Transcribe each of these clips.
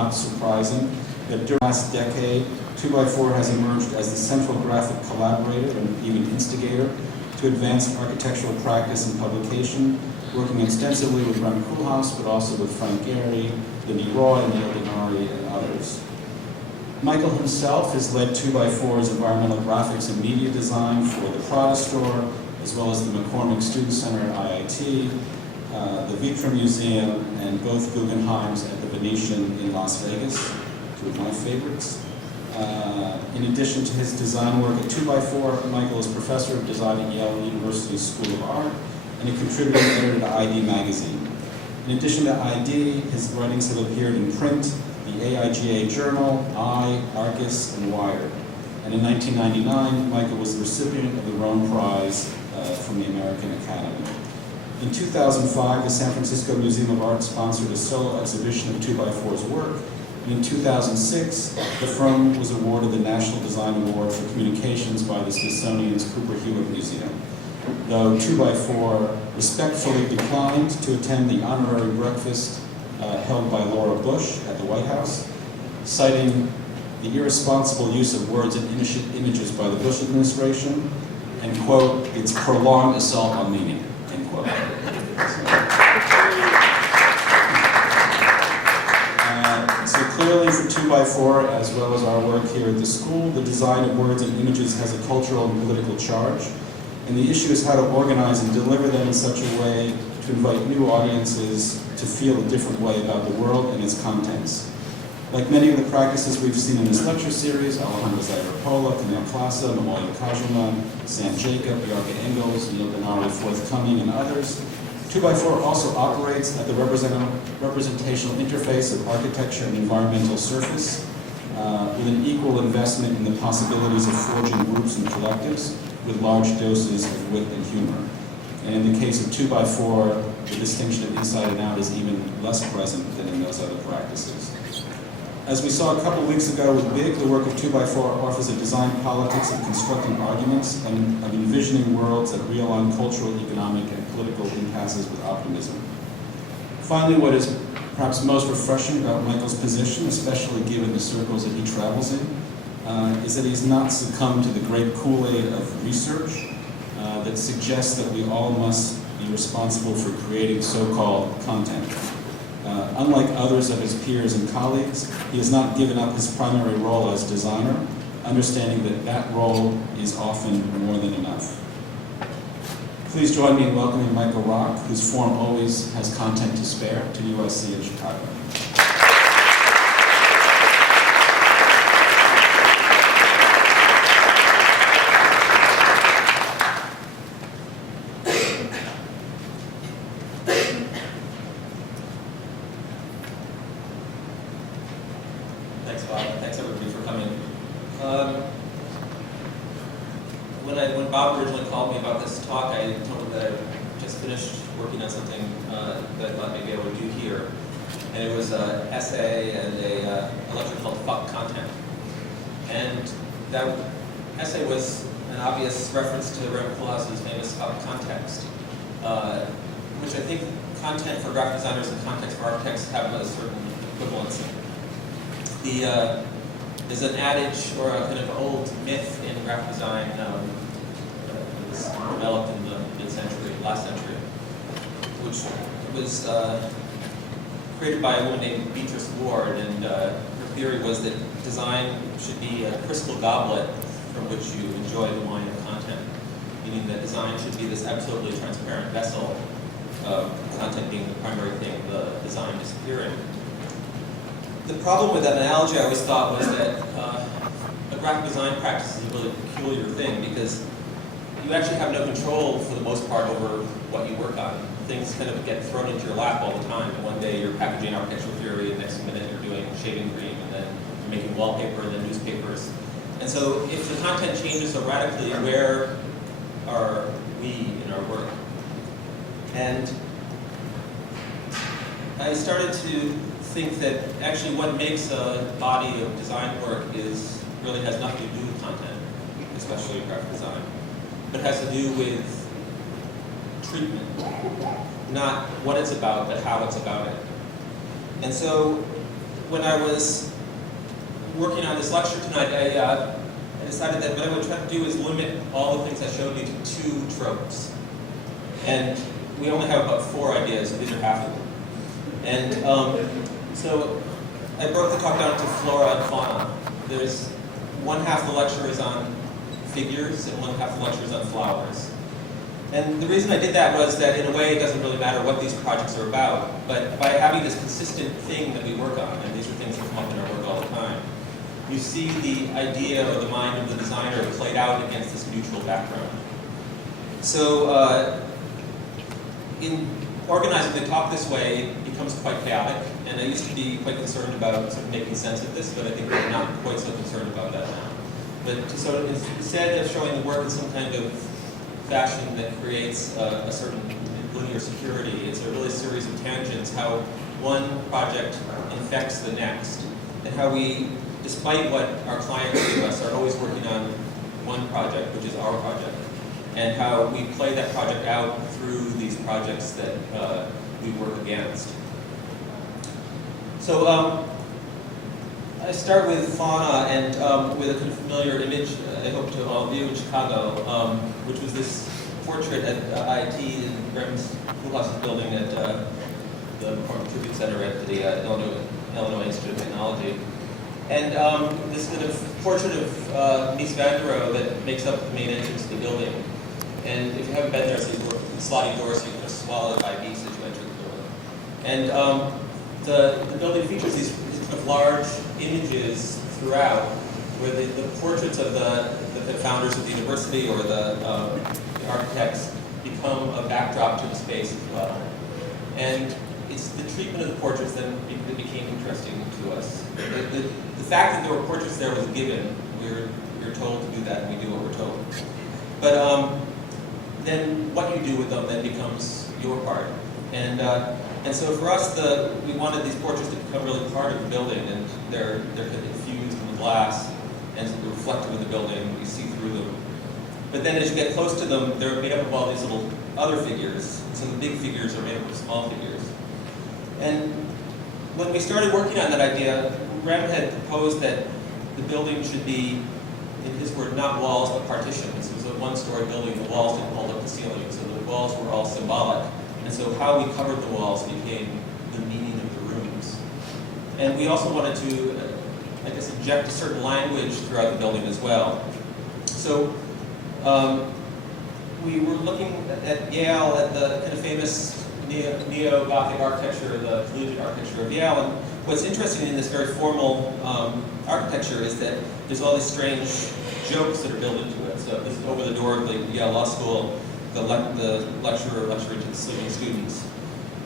not surprising that during the last decade, 2x4 has emerged as the central graphic collaborator and even instigator to advance architectural practice and publication, working extensively with Rem Koolhaas, but also with Frank Gehry, Lindy Roy, Neil Denari, and others. Michael himself has led 2x4's environmental graphics and media design for the Prada store, as well as the McCormick Student Center at IIT, the Vitra Museum, and both Guggenheims at the Venetian in Las Vegas, two of my favorites. In addition to his design work at 2x4, Michael is professor of design at Yale University School of Art and a contributing editor to ID magazine. In addition to ID, his writings have appeared in print, the AIGA Journal, Argus, and Wired. And in 1999, Michael was the recipient of the Rome Prize from the American Academy. In 2005, the San Francisco Museum of Art sponsored a solo exhibition of 2x4's work. And in 2006, the firm was awarded the National Design Award for Communications by the Smithsonian's Cooper Hewitt Museum, though 2x4 respectfully declined to attend the honorary breakfast held by Laura Bush at the White House, citing the irresponsible use of words and images by the Bush administration, and, quote, its prolonged assault on meaning, end quote. So clearly for 2x4, as well as our work here at the school, the design of words and images has a cultural and political charge. And the issue is how to organize and deliver them in such a way to invite new audiences to feel a different way about the world and its contents. Like many of the practices we've seen in this lecture series, Alejandro Zairapola, Camille Plaza, Mamoya Kajima, Sam Jacob, Bjarke Engels, Neil Denari forthcoming, and others, 2x4 also operates at the representational interface of architecture and environmental surface, with an equal investment in the possibilities of forging groups and collectives with large doses of wit and humor. And in the case of 2x4, the distinction of inside and out is even less present than in those other practices. As we saw a couple weeks ago with BIG, the work of 2x4 offers a design politics of constructing arguments and of envisioning worlds that realign cultural, economic, and political impasses with optimism. Finally, what is perhaps most refreshing about Michael's position, especially given the circles that he travels in, is that he's not succumbed to the great Kool-Aid of research that suggests that we all must be responsible for creating so-called content. Unlike others of his peers and colleagues, he has not given up his primary role as designer, understanding that that role is often more than enough. Please join me in welcoming Michael Rock, whose form always has content to spare, to UIC in Chicago. Thanks, Bob. Thanks, everybody, for coming. When Bob originally called me about this talk, I told him that I just finished working on something that I thought maybe I would do here. And it was an essay and a lecture called Fuck Content. And that essay was an obvious reference to Rem Koolhaas's famous Fuck Context, which I think content for graphic designers and context for architects have a certain equivalency. There's an adage or a kind of old myth in graphic design that was developed in the mid-century, last century, which was created by a woman named Beatrice Ward, and her theory was that design should be a crystal goblet from which you enjoy the wine of content, meaning that design should be this absolutely transparent vessel, content being the primary thing, the design disappearing. The problem with that analogy, I always thought, was that a graphic design practice is a really peculiar thing because you actually have no control, for the most part, over what you work on. Things kind of get thrown into your lap all the time. And one day you're packaging architectural theory, and next minute you're doing shaving cream, and then you're making wallpaper, and then newspapers. And so if the content changes so radically, where are we in our work? And I started to think that actually what makes a body of design work really has nothing to do with content, especially in graphic design, but has to do with treatment. Not what it's about, but how it's about it. And so when I was working on this lecture tonight, I decided that what I would try to do is limit all the things I showed you to 2 tropes. And we only have about 4 ideas, so these are half of them. And so I broke the talk down to flora and fauna. There's one half of the lecture is on figures, and one half of the lecture is on flowers. And the reason I did that was that in a way it doesn't really matter what these projects are about, but by having this consistent thing that we work on, and these are things that come up in our work all the time, you see the idea or the mind of the designer played out against this neutral background. So in organizing the talk this way, it becomes quite chaotic, and I used to be quite concerned about sort of making sense of this, but I think I'm not quite so concerned about that now. But so instead of showing the work in some kind of fashion that creates a certain linear security, it's a really series of tangents, how one project infects the next, and how we, despite what our clients give us, are always working on one project, which is our project, and how we play that project out through these projects that we work against. So I start with fauna, and with a kind of familiar image, I hope to all of you, in Chicago, which was this portrait at IIT in Grahams Schoolhouse's building at the McCormick Tribute Center at the Illinois Institute of Technology. And this kind of portrait of Mies van der Rohe that makes up the main entrance to the building. And if you haven't been there, it's these sliding doors, so you kind of swallow by beast as you enter the building. And the building features these kind of large images throughout, where the portraits of the founders of the university or the architects become a backdrop to the space as well. And it's the treatment of the portraits that became interesting to us. The fact that there were portraits there was a given. We were told to do that, and we do what we're told. But then what you do with them then becomes your part. And so for us, we wanted these portraits to become really part of the building, and they're kind of infused in the glass, and they're reflective of the building. You see through them. But then as you get close to them, they're made up of all these little other figures. So the big figures are made up of small figures. And when we started working on that idea, Rem had proposed that the building should be, in his word, not walls but partitions. It was a one-story building. The walls didn't hold up the ceiling, so the walls were all symbolic. And so how we covered the walls became the meaning of the rooms. And we also wanted to, I guess, inject a certain language throughout the building as well. So we were looking at Yale, at the kind of famous neo-Gothic architecture, the collegiate architecture of Yale. And what's interesting in this very formal architecture is that there's all these strange jokes that are built into it. So this is over the door of the Yale Law School, the lecturer lecturing to the sleeping students,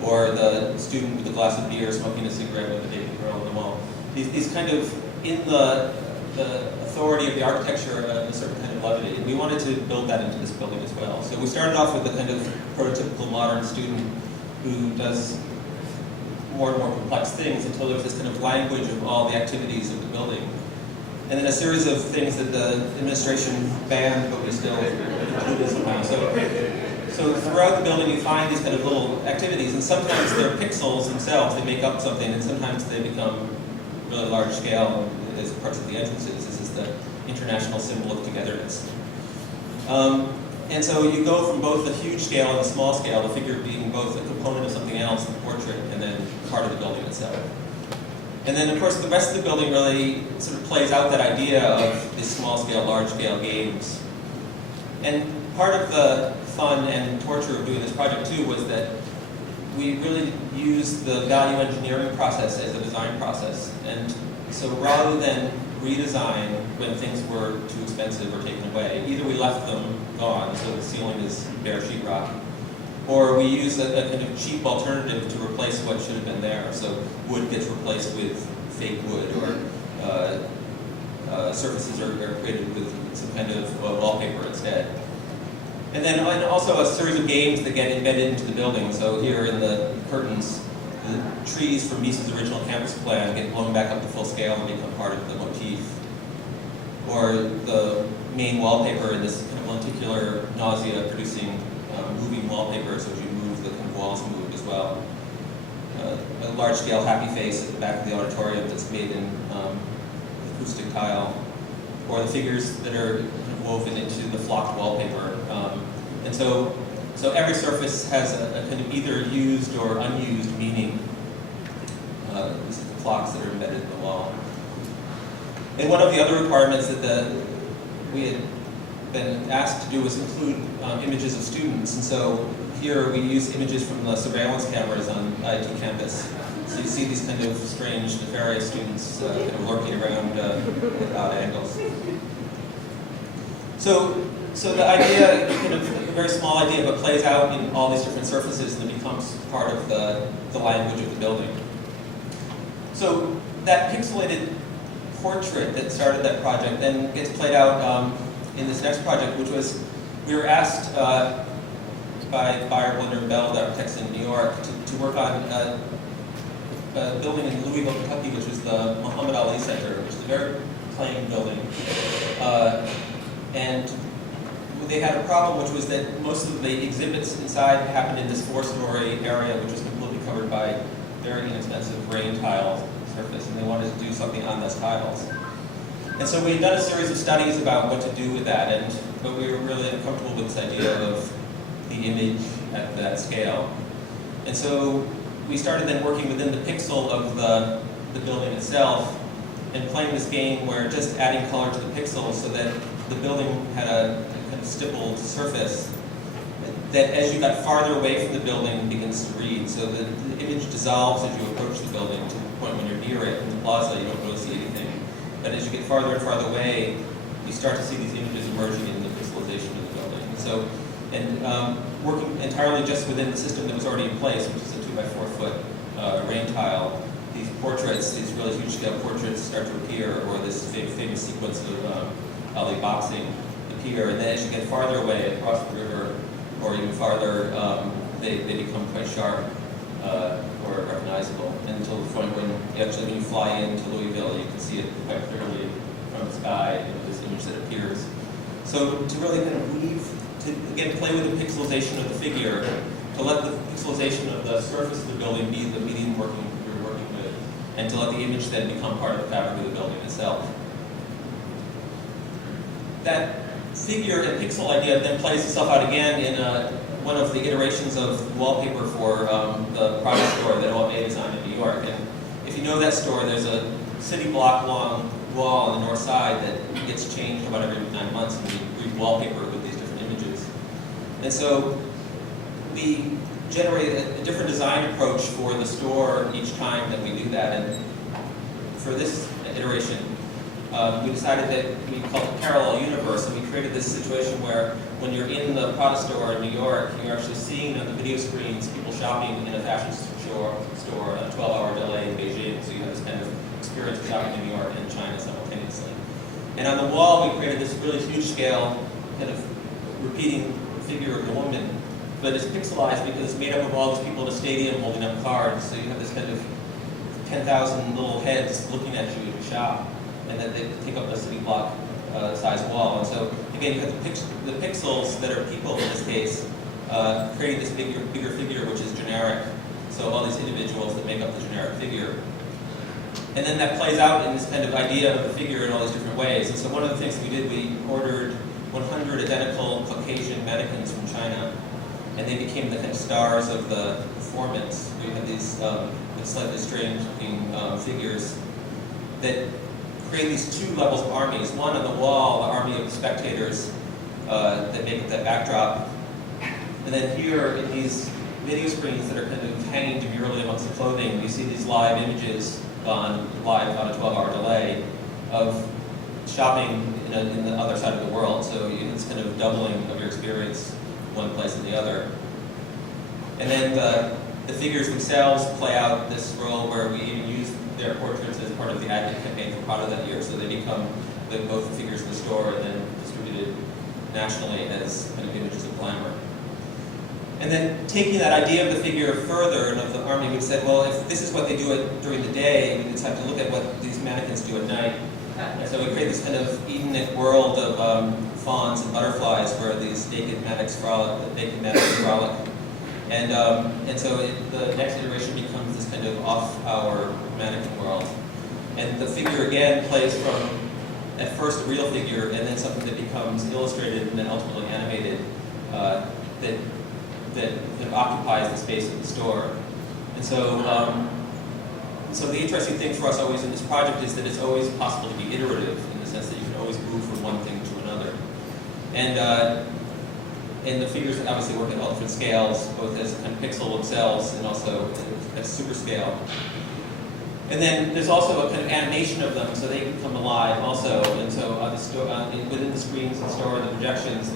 or the student with a glass of beer smoking a cigarette with a baby girl on the wall. These kind of, in the authority of the architecture, a certain kind of levity. And we wanted to build that into this building as well. So we started off with the kind of prototypical modern student who does more and more complex things until there's this kind of language of all the activities of the building. And then a series of things that the administration banned, but we still included somehow. So throughout the building you find these kind of little activities, and sometimes they're pixels themselves, they make up something, and sometimes they become really large scale as parts of the entrances. This is the international symbol of togetherness. And so you go from both the huge scale and the small scale, the figure being both a component of something else, the portrait, and then part of the building itself. And then, of course, the rest of the building really sort of plays out that idea of these small-scale, large-scale games. And part of the fun and torture of doing this project, too, was that we really used the value engineering process as a design process. And so rather than redesign when things were too expensive or taken away, either we left them gone, so the ceiling is bare sheetrock, or we use a kind of cheap alternative to replace what should have been there. So wood gets replaced with fake wood, or surfaces are created with some kind of wallpaper instead. And then also a series of games that get embedded into the building. So here in the curtains, the trees from Mies's original campus plan get blown back up to full scale and become part of the motif. Or the main wallpaper in this kind of lenticular nausea producing moving wallpaper, so as you move, the kind of walls move as well. a large-scale happy face at the back of the auditorium that's made in acoustic tile, or the figures that are woven into the flocked wallpaper. And so every surface has a kind of either used or unused meaning. These are the flocks that are embedded in the wall. And one of the other requirements that we had been asked to do was include images of students. And so here we use images from the surveillance cameras on IIT campus. So you see these kind of strange, nefarious students kind of lurking around at odd angles. So the idea, kind of a very small idea, but plays out in all these different surfaces and it becomes part of the language of the building. So that pixelated portrait that started that project then gets played out in this next project, which was, we were asked by Beyer, Blinder & Bell, the architects in New York, to work on a building in Louisville, Kentucky, which is the Muhammad Ali Center, which is a very plain building. And they had a problem, which was that most of the exhibits inside happened in this 4-story area, which was completely covered by very inexpensive rain tile surface, and they wanted to do something on those tiles. And so we had done a series of studies about what to do with that, but we were really uncomfortable with this idea of the image at that scale. And so we started then working within the pixel of the building itself and playing this game where just adding color to the pixel so that the building had a kind of stippled surface that as you got farther away from the building begins to read. So the image dissolves as you approach the building to the point when you're near it. In the plaza, you don't really see anything. But as you get farther and farther away, you start to see these images emerging in the pixelization of the building. And working entirely just within the system that was already in place, which is a 2x4 foot rain tile, these portraits, these really huge scale portraits start to appear, or this famous sequence of Ali boxing appear. And then as you get farther away across the river, or even farther, they become quite sharp or recognizable, until the point when you fly into Louisville, you can see it quite clearly from the sky, this image that appears. So to really kind of weave, to again play with the pixelization of the figure, to let the pixelization of the surface of the building be the medium you're working with, and to let the image then become part of the fabric of the building itself. That figure and pixel idea then plays itself out again in one of the iterations of wallpaper for the product store that OMA designed in New York. And if you know that store, there's a city block long wall on the north side that gets changed about every 9 months, and we wallpaper with these different images. And so we generate a different design approach for the store each time that we do that. And for this iteration, we decided that we called it parallel universe, and we created this situation where when you're in the Prada store in New York, you're actually seeing on the video screens people shopping in a fashion store on a 12-hour delay in Beijing, so you have this kind of experience of shopping in New York and China simultaneously. And on the wall, we created this really huge scale, kind of repeating figure of the woman, but it's pixelized because it's made up of all these people in a stadium holding up cards, so you have this kind of 10,000 little heads looking at you as you shop, and then they take up a city block size wall. And so again, you have the pixels that are people in this case, creating this bigger figure which is generic. So all these individuals that make up the generic figure. And then that plays out in this kind of idea of the figure in all these different ways. And so one of the things we did, we ordered 100 identical Caucasian mannequins from China, and they became the kind of stars of the performance. We had these slightly strange looking figures that create these two levels of armies. One on the wall, the army of spectators that make up that backdrop. And then here in these video screens that are kind of hanging demurely amongst the clothing, you see these live images live on a 12-hour delay of shopping in the other side of the world. So it's kind of doubling of your experience one place and the other. And then the figures themselves play out this role where we even use their portraits as part of the ad campaign for Prada that year. So they become both the figures in the store and then distributed nationally as kind of images of glamour. And then taking that idea of the figure further and of the army, we said, well, if this is what they do during the day, we decide to look at what these mannequins do at night. And so we create this kind of Edenic world of fawns and butterflies where these naked medics frolic. And so the next iteration becomes this kind of off-hour mannequin world. And the figure again plays from, at first, a real figure, and then something that becomes illustrated and then ultimately animated that kind of occupies the space of the store. And so, so the interesting thing for us always in this project is that it's always possible to be iterative in the sense that you can always move from one thing to another. And the figures obviously work at all different scales, both as kind of pixel themselves and also at super scale. And then there's also a kind of animation of them, so they can come alive also. And so within the screens and store, the projections,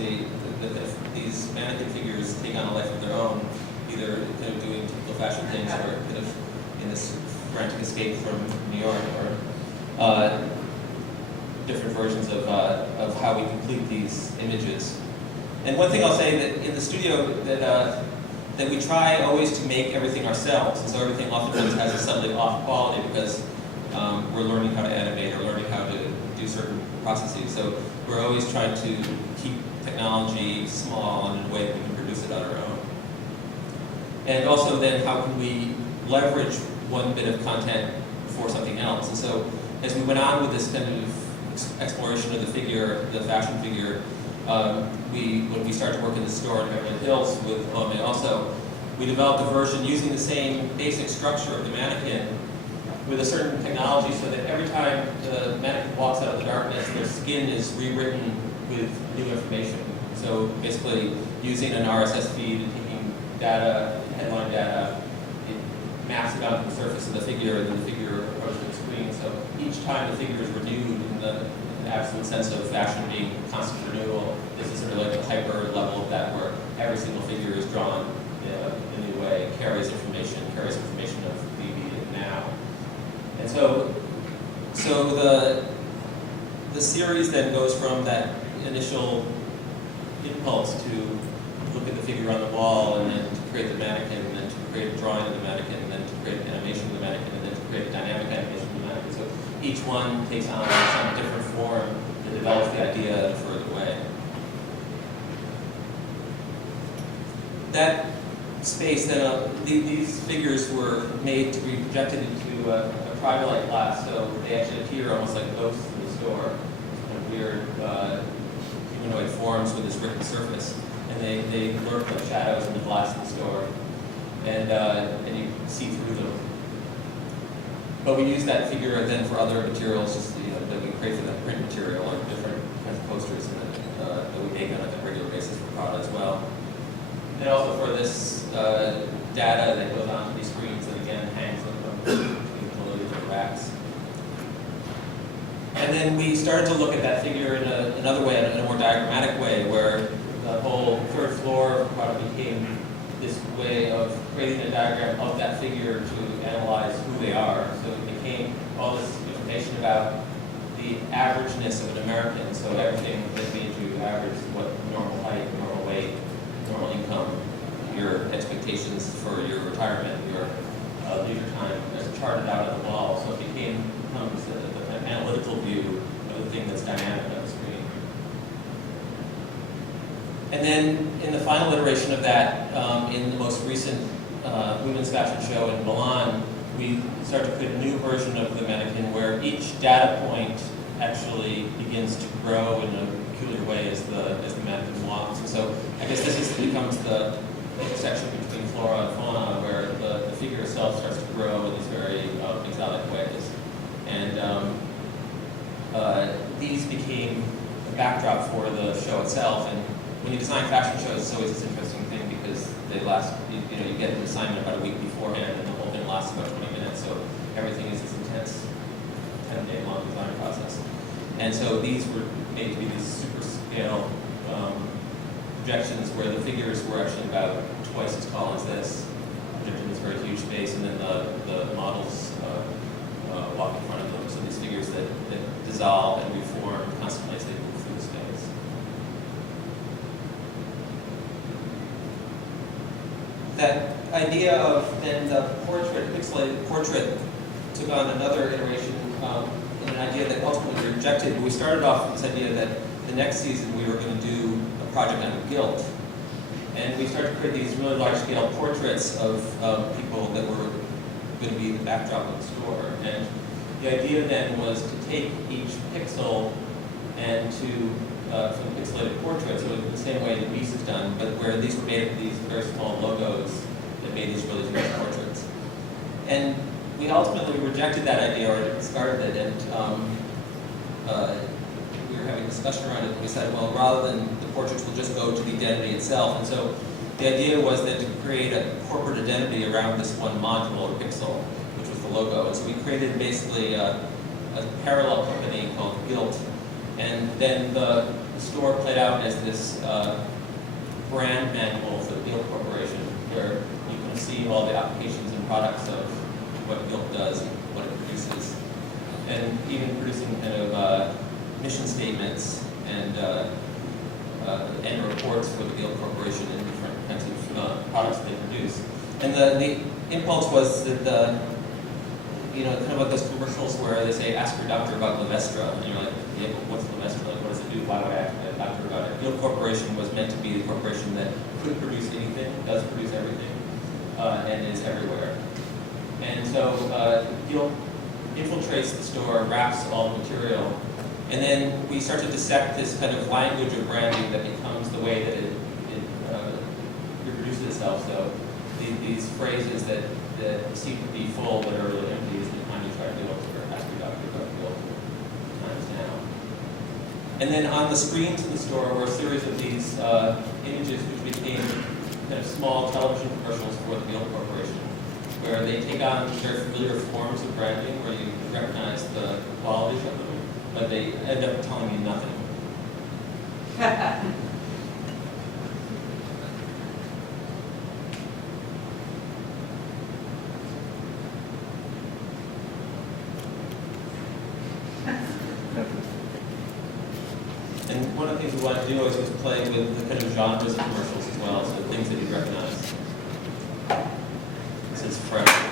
these mannequin figures take on a life of their own, either kind of doing typical fashion things or kind of in this frantic escape from New York, or different versions of how we complete these images. And one thing I'll say that in the studio that we try always to make everything ourselves, and so everything oftentimes has a slightly off quality because we're learning how to animate or learning how to do certain processes. So we're always trying to keep technology small and in a way that we can produce it on our own. And also then how can we leverage one bit of content for something else? And so as we went on with this kind of exploration of the figure, the fashion figure, when we started to work in the store in Beverly Hills with Ome also, we developed a version using the same basic structure of the mannequin with a certain technology so that every time the mannequin walks out of the darkness, their skin is rewritten with new information. So basically using an RSS feed and taking data, headline data, it maps it onto the surface of the figure, and then the figure approaches the screen. So each time the figure is renewed in the absolute sense of fashion being constant renewal, this is sort of like the hyper level of that where every single figure is drawn in a new way, carries information of the immediate now. And so the series then goes from that initial impulse to look at the figure on the wall and then to create the mannequin and then to create a drawing of the mannequin and then to create an animation of the mannequin and then to create a dynamic animation of the mannequin. So each one takes on some different form that develops the idea in a further way. That space, then these figures were made to be projected into a tribal-like glass, so they actually appear almost like ghosts in the store, kind of weird humanoid forms with this written surface, and they lurk like shadows in the glass in the store, and you see through them. But we use that figure then for other materials, just that we create for the print material, like different kinds of posters that we make on a regular basis for Prada as well. And also for this data that goes onto these screens that again hangs between the different racks. And then we started to look at that figure in another way, in a more diagrammatic way, where the whole third floor of Prada became this way of creating a diagram of that figure to analyze who they are. So it became all this information about the averageness of an American. So everything that means you average what normal height, normal weight, normal income, your expectations for your retirement, your leisure time, as charted out on the wall. So it becomes an analytical view of the thing that's dynamic on the screen. And then in the final iteration of that, in the most recent women's fashion show in Milan, we started to create a new version of the mannequin where each data point actually begins to grow in a peculiar way as the mannequin walks. And so I guess this becomes the intersection between flora and fauna, where the figure itself starts to grow in these very exotic ways. And these became the backdrop for the show itself. And when you design fashion shows, it's always this interesting thing because they last, you get an assignment about a week beforehand, and the whole thing lasts about 20 minutes. So everything is this intense 10-day-long design process. And so these were made to be these super scale projections where the figures were actually about twice as tall as this, projected in this very huge space, and then the models walk in front of them. So these figures that dissolve and reform constantly as they move through the space. That idea of then the portrait, pixelated portrait, took on another iteration in an idea that ultimately we rejected. But we started off with this idea that the next season we were going to do a project on guilt. And we started to create these really large-scale portraits of people that were going to be the backdrop of the store. And the idea then was to take each pixel and to, from pixelated portraits, so in the same way that Mies has done, but where these were made of these very small logos that made these really huge portraits. And we ultimately rejected that idea or discarded it, and we were having a discussion around it, and we said, well, rather than the portraits will just go to the identity itself. And so the idea was then to create a corporate identity around this one module or pixel, which was the logo. And so we created basically a parallel company called Gilt. And then the store played out as this brand manual for the Gilt Corporation, where you can see all the applications and products of what Gilt does and what it produces. And even producing kind of mission statements and reports for the Gilt Corporation and different kinds of products they produce. And the impulse was that kind of like those commercials where they say, ask your doctor about Levestra, and you're like, yeah, but what's Levestra? Like, what does it do? Why do I ask my doctor about it? Gilt Corporation was meant to be the corporation that could produce anything, does produce everything, and is everywhere. And so Gilt infiltrates the store, wraps all the material, and then we start to dissect this kind of language of branding that becomes the way that it reproduces itself. So these phrases that seem to be full but are really empty is the time you try Gilt or ask your doctor about Gilt times now. And then on the screens in the store were a series of these images which became kind of small television commercials for the Gilt Corporation, where they take on very familiar forms of branding where you recognize the qualities of them, but they end up telling you nothing. And one of the things we wanted to do is to play with the kind of genres of commercials as well, so things that you recognize. This is fresh.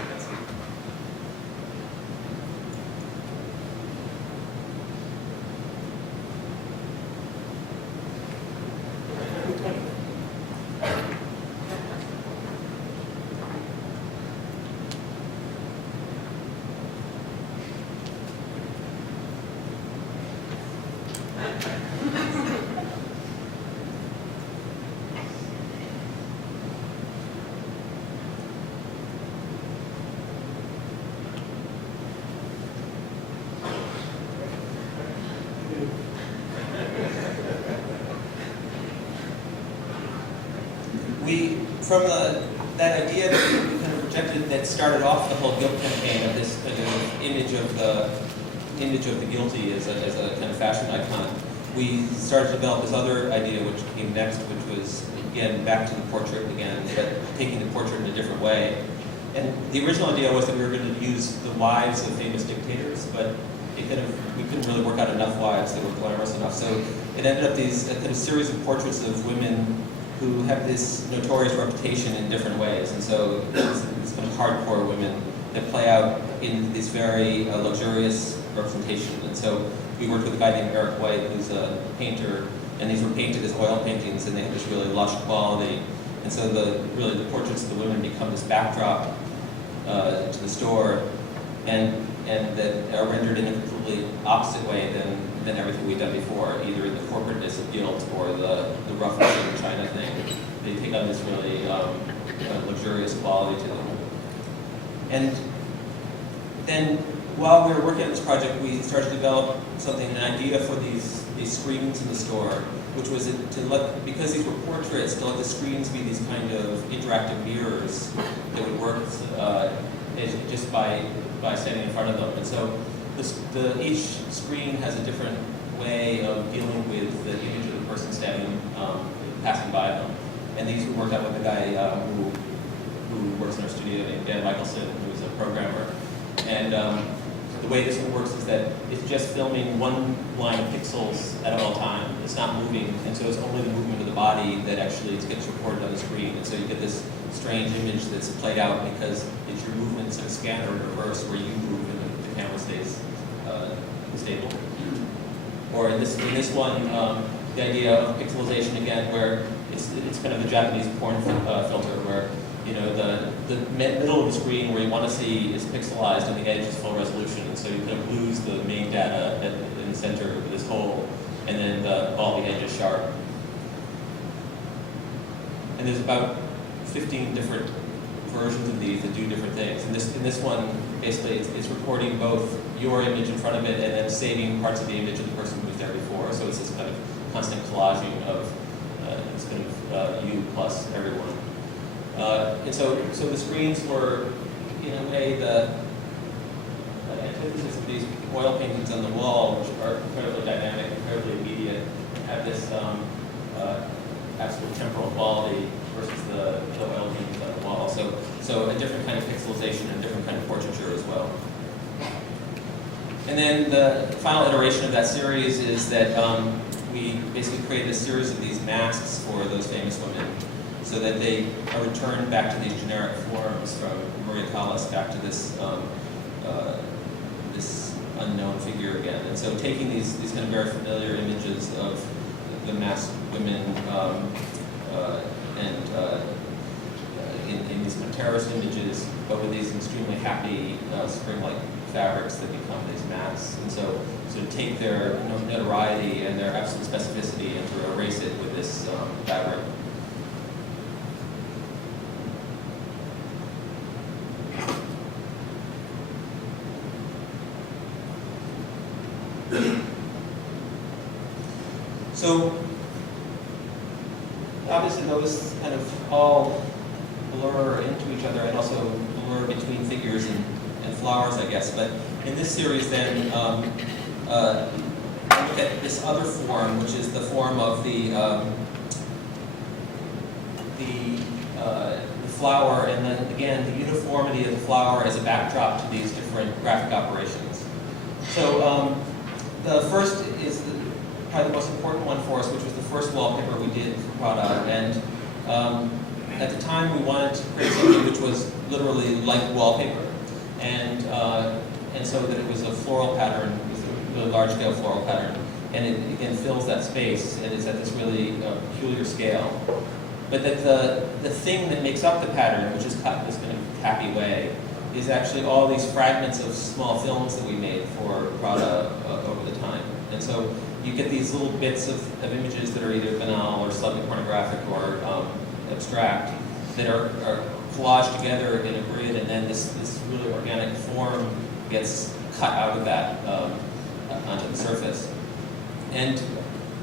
From that idea that we kind of projected that started off the whole Gilt campaign of this kind of image of the guilty as a kind of fashion icon, we started to develop this other idea which came next, which was again back to the portrait again, but taking the portrait in a different way. And the original idea was that we were going to use the wives of famous dictators, but we couldn't really work out enough wives that were glamorous enough. So it ended up a kind of series of portraits of women who have this notorious reputation in different ways. And so it's kind of hardcore women that play out in this very luxurious representation. And so we worked with a guy named Eric White, who's a painter, and these were painted as oil paintings, and they have this really lush quality. And so the portraits of the women become this backdrop to the store, and that are rendered in a completely opposite way than everything we've done before, either the corporateness of Gilt or the roughness of the China thing. They take on this really luxurious quality to them. And then while we were working on this project, we started to develop an idea for these screens in the store, which was because these were portraits, to let the screens be these kind of interactive mirrors that would work just by standing in front of them. And so each screen has a different way of dealing with the image of the person passing by them. And these we worked out with a guy who works in our studio named Dan Michelson, who's a programmer. And the way this one works is that it's just filming one line of pixels at all time. It's not moving, and so it's only the movement of the body that actually gets recorded on the screen. And so you get this strange image that's played out because it's your movements in a scanner in reverse where you move and the camera stays stable. Or in this one, the idea of pixelization again, where it's kind of the Japanese porn filter where, you know, the middle of the screen where you want to see is pixelized and the edge is full resolution, and so you kind of lose the main data in the center of this hole, and then all the edge is sharp. And there's about 15 different versions of these that do different things. And in this one, basically, it's recording both your image in front of it and then saving parts of the image of the person who was there before. So it's this kind of constant collaging of this kind of you plus everyone. And so the screens were, in a way, the antithesis of these oil paintings on the wall, which are incredibly dynamic, incredibly immediate, have this absolute temporal quality versus the oil paintings on the wall. So a different kind of pixelization and a different kind of portraiture as well. And then the final iteration of that series is that we basically created a series of these masks for those famous women, so that they are returned back to these generic forms, from Maria Callas back to this this unknown figure again. And so taking these kind of very familiar images of the masked women in these kind of terrorist images, but with these extremely happy spring-like fabrics that become these masks. And so to take their notoriety and their absolute specificity and to erase it with this fabric. So obviously those kind of all blur into each other and also blur between figures and flowers, I guess. But in this series then, I look at this other form, which is the form of the flower, and then again the uniformity of the flower as a backdrop to these different graphic operations. So the first is probably the most important one for us, which was the first wallpaper we did for Prada. And at the time we wanted to create something which was literally like wallpaper, and so that it was a floral pattern, it was a really large-scale floral pattern, and it again fills that space, and it's at this really peculiar scale. But that the thing that makes up the pattern, which is cut in this kind of happy way, is actually all these fragments of small films that we made for Prada over the time. And so you get these little bits of images that are either banal or slightly pornographic or abstract that are collaged together in a grid, and then this really organic form gets cut out of that onto the surface. And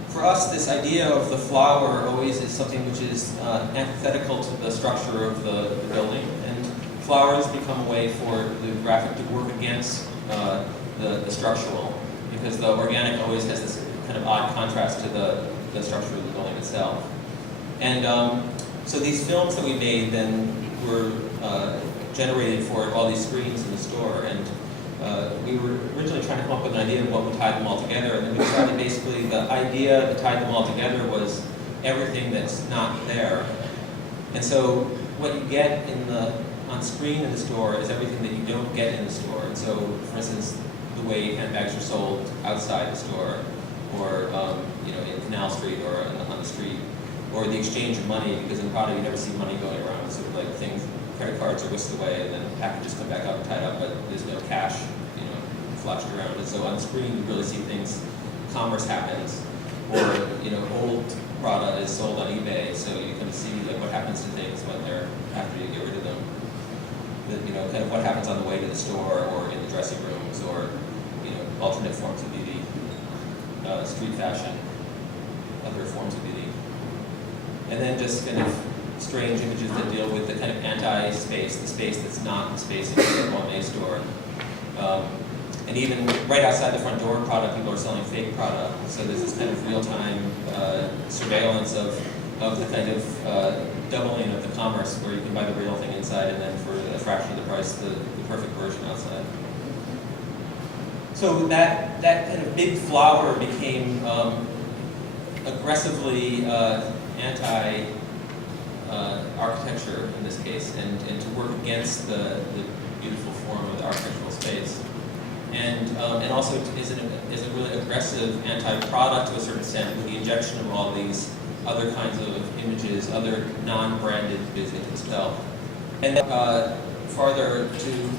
for us, this idea of the flower always is something which is antithetical to the structure of the building, and flowers become a way for the graphic to work against the structural, because the organic always has this kind of odd contrast to the structure of the building itself. And so these films that we made then were generated for all these screens in the store, and we were originally trying to come up with an idea of what would tie them all together, and then we decided basically the idea that tied them all together was everything that's not there. And so what you get on screen in the store is everything that you don't get in the store. And so, for instance, the way handbags are sold outside the store, or in Canal Street or on the street, or the exchange of money, because in Prada you never see money going around. Sort of like things, credit cards are whisked away and then packages come back up and tied up, but there's no cash, flashed around. And so on screen you really see things, commerce happens, or old Prada is sold on eBay, so you can see like what happens to things when they're after you get rid of them. Kind of what happens on the way to the store or in the dressing rooms, or alternate forms of beauty, street fashion, other forms of beauty. And then just kind of strange images that deal with the kind of anti-space, the space that's not the space in the Monet store. And even right outside the front door of Prada, people are selling fake Prada. So there's this kind of real-time surveillance of the kind of doubling of the commerce, where you can buy the real thing inside and then for a fraction of the price, the perfect version outside. So that kind of big flower became aggressively anti-architecture in this case, and to work against the beautiful form of the architectural space. And also is a really aggressive anti-product to a certain extent, with the injection of all these other kinds of images, other non-branded images as well. And farther to